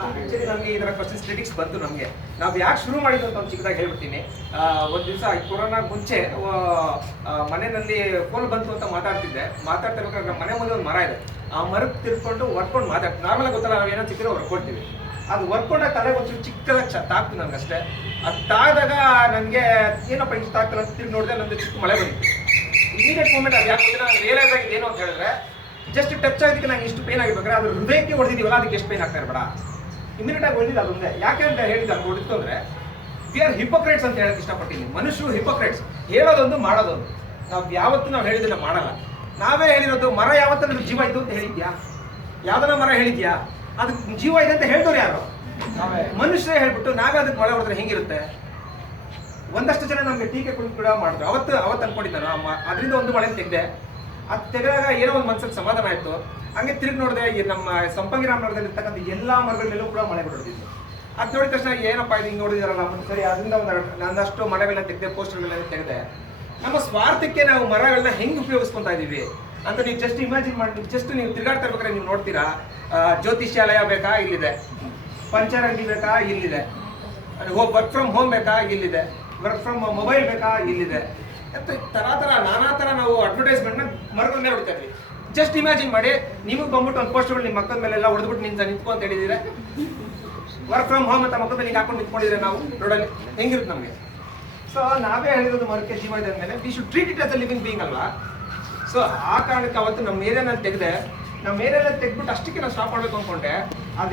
Actually ನಮಗೆ ಇದರ question critics ಬಂತು ನಮಗೆ. ನಾವು ಯಾಕೆ ಶುರು ಮಾಡಿದ್ದು ಅಂತ ಒಂದು ಚಿಕ್ಕದಾಗಿ ಹೇಳ್ಬಿಡ್ತೀನಿ. ಒಂದು ದಿವಸ ಕೊರೋನಾ ಮುಂಚೆ ಮನೆಯಲ್ಲಿ ಫೋನ್ ಬಂತು ಅಂತ ಮಾತಾಡ್ತಿರ್ಬೇಕಾದ್ರೆ ನಮ್ಮ ಮನೆ ಮುಂದೆ ಒಂದು ಮರ ಇದೆ. ಆ ಮರಕ್ಕೆ ತಿರ್ಕೊಂಡು ವರ್ಕೊಂಡು ಮಾತಾಡ್ತೀವಿ. ನಾರ್ಮಲ್ ಗೊತ್ತಲ್ಲ, ನಾವು ಏನೋ ಚಿಕ್ಕದ ಹೊರ್ಕೊಡ್ತೀವಿ. ಅದು ವರ್ಕೊಂಡಾಗ ತಲೆಗೆ ಒಂಚೂರು ಚಿಕ್ಕದಾಗಿ ತಾಕ್ತು ನನಗಷ್ಟೇ. ಅದು ತಾದಾಗ ನನಗೆ ಏನಪ್ಪ ಇಷ್ಟು ತಾಕ್ತಲ್ಲ ಅಂತ ತಿರುಗಿ ನೋಡಿದೆ, ನಂದು ಚಿಕ್ಕ ಮಳೆ ಬಂದಿತ್ತು. ಇಮಿಡಿಯೇಟ್ ಮೂಮೆಂಟ್ ಅದು ಯಾಕೆ ನಾನು ರಿಯಲೈಸ್ ಆಗಿದೆ ಏನು ಅಂತ ಹೇಳಿದ್ರೆ, ಜಸ್ಟ್ ಟಚ್ ಆಗೋದಕ್ಕೆ ನಂಗೆ ಇಷ್ಟು ಪೇನ್ ಆಗಿರ್ಬೇಕಾದ್ರೆ ಅದು ಹೃದಯಕ್ಕೆ ಹೊಡೆದಿದ್ದೀವಲ್ಲ, ಅದಕ್ಕೆ ಎಷ್ಟು ಪೇನ್ ಆಗ್ತಾ ಇರಬೇಡ. ಇಮಿಡಿಯೇಟ್ ಆಗಿ ಹೊಡೆದಿದ್ದು ಅದೊಂದೇ. ಯಾಕೆ ಅಂತ ಹೇಳಿದ್ದು ಅದು ಹೊಡಿತು ಅಂದರೆ, ವಿ ಆರ್ ಹಿಪೋಕ್ರೇಟ್ಸ್ ಅಂತ ಹೇಳಕ್ಕೆ ಇಷ್ಟಪಟ್ಟಿದ್ದೀನಿ. ಮನುಷ್ಯರು ಹಿಪೋಕ್ರೇಟ್ಸ್, ಹೇಳೋದೊಂದು ಮಾಡೋದೊಂದು. ನಾವು ಹೇಳಿದ್ದನ್ನ ಮಾಡಲ್ಲ. ನಾವೇ ಹೇಳಿರೋದು ಮರ ಯಾವತ್ತೂ ಜೀವ ಇದ್ದು ಅಂತ ಹೇಳಿದ್ಯಾ? ಯಾವ್ದನ್ನ ಮರ ಹೇಳಿದ್ಯಾ? ಅದಕ್ಕೆ ಜೀವ ಇದೆ ಅಂತ ಹೇಳ್ದವ್ರು ಯಾರು? ಮನುಷ್ಯರೇ ಹೇಳ್ಬಿಟ್ಟು ನಾವೇ ಅದಕ್ಕೆ ಮಳೆ ಹೊಡೆದ್ರೆ ಹೆಂಗಿರುತ್ತೆ? ಒಂದಷ್ಟು ಜನ ನಮಗೆ ಟೀಕೆ ಕೂಡ ಮಾಡಿದ್ರು. ಅವತ್ತು ಅನ್ಕೊಂಡಿದ್ದೆ ನಾನು ಅದರಿಂದ ಒಂದು ಮಳೆ ತೆಗೆದೆ. ಅದು ತೆಗೆದಾಗ ಏನೋ ಒಂದು ಮನಸ್ಸಲ್ಲಿ ಸಮಾಧಾನ ಆಯಿತು. ಹಂಗೆ ತಿರುಗಿ ನೋಡಿದೆ, ನಮ್ಮ ಸಂಪಂಗಿ ರಾಮನಗರದಲ್ಲಿ ಇರ್ತಕ್ಕಂಥ ಎಲ್ಲ ಮರಗಳಲ್ಲೂ ಕೂಡ ಮಳೆ ಬಿಡೋದಿತ್ತು. ಅದು ನೋಡಿದ ತಕ್ಷಣ ಏನಪ್ಪ ಇದು ಹಿಂಗೆ ನೋಡಿದಾರಲ್ಲ, ಮತ್ತೆ ಸರಿ ಅದರಿಂದ ಒಂದಷ್ಟು ಮರಗಳನ್ನ ತೆಗೆದೆ, ಪೋಸ್ಟರ್ಗಳನ್ನ ತೆಗೆದೆ. ನಮ್ಮ ಸ್ವಾರ್ಥಕ್ಕೆ ನಾವು ಮರಗಳನ್ನ ಹೆಂಗೆ ಉಪಯೋಗಿಸ್ಕೊತಾ ಇದ್ದೀವಿ ಅಂತ ನೀವು ಜಸ್ಟ್ ಇಮ್ಯಾಜಿನ್ ಮಾಡಿ. ಜಸ್ಟ್ ನೀವು ತಿರುಗಾಡ್ತಾ ಇರ್ಬೇಕಾದ್ರೆ ನೀವು ನೋಡ್ತೀರಾ, ಜ್ಯೋತಿಷ್ಯಾಲಯ ಬೇಕಾ ಇಲ್ಲಿದೆ, ಪಂಚರಂಗಿ ಬೇಕಾ ಇಲ್ಲಿದೆ, ವರ್ಕ್ ಫ್ರಮ್ ಹೋಮ್ ಬೇಕಾ ಇಲ್ಲಿದೆ, ವರ್ಕ್ ಫ್ರಮ್ ಮೊಬೈಲ್ ಬೇಕಾ ಇಲ್ಲಿದೆ ಅಂತ ನಾನಾ ಥರ ನಾವು ಅಡ್ವರ್ಟೈಸ್ಮೆಂಟ್ನ ಮರಗಳ ಮೇಲೆ ಹೊಡ್ತಾ ಇದ್ವಿ. ಜಸ್ಟ್ ಇಮ್ಯಾಜಿನ್ ಮಾಡಿ, ನಿಮಗೆ ಬಂದ್ಬಿಟ್ಟು ಒಂದು ಪೋಸ್ಟರ್ಗಳು ನಿಮ್ಮ ಮಕ್ಕಳ ಮೇಲೆಲ್ಲ ಹೊಡೆದ್ಬಿಟ್ಟು ನಿಂತ್ಕೊ ಅಂತ ಹೇಳಿದ್ರೆ, ವರ್ಕ್ ಫ್ರಮ್ ಹೋಮ್ ಅಂತ ಮಕ್ಕಳ ಮೇಲೆ ಹಾಕೊಂಡು ನಿಂತ್ಕೊಂಡಿದ್ರೆ ನಾವು ರೋಡಲ್ಲಿ ಹೆಂಗಿರುತ್ತೆ ನಮಗೆ? ಸೊ ನಾವೇ ಹೇಳಿರೋದು ಮರಕ್ಕೆ ಜೀವ ಇದೆ ಅಂದಮೇಲೆ we should treat it as a living being ಅಲ್ವಾ? ಸೊ ಆ ಕಾರಣಕ್ಕೆ ಅವತ್ತು ನಮ್ಮ ಏರಿಯಾನಲ್ಲಿ ತೆಗೆದ್ಬಿಟ್ಟು ಅಷ್ಟಕ್ಕೆ ನಾವು ಸ್ಟಾಪ್ ಮಾಡಬೇಕು ಅಂದ್ಕೊಂಡೆ.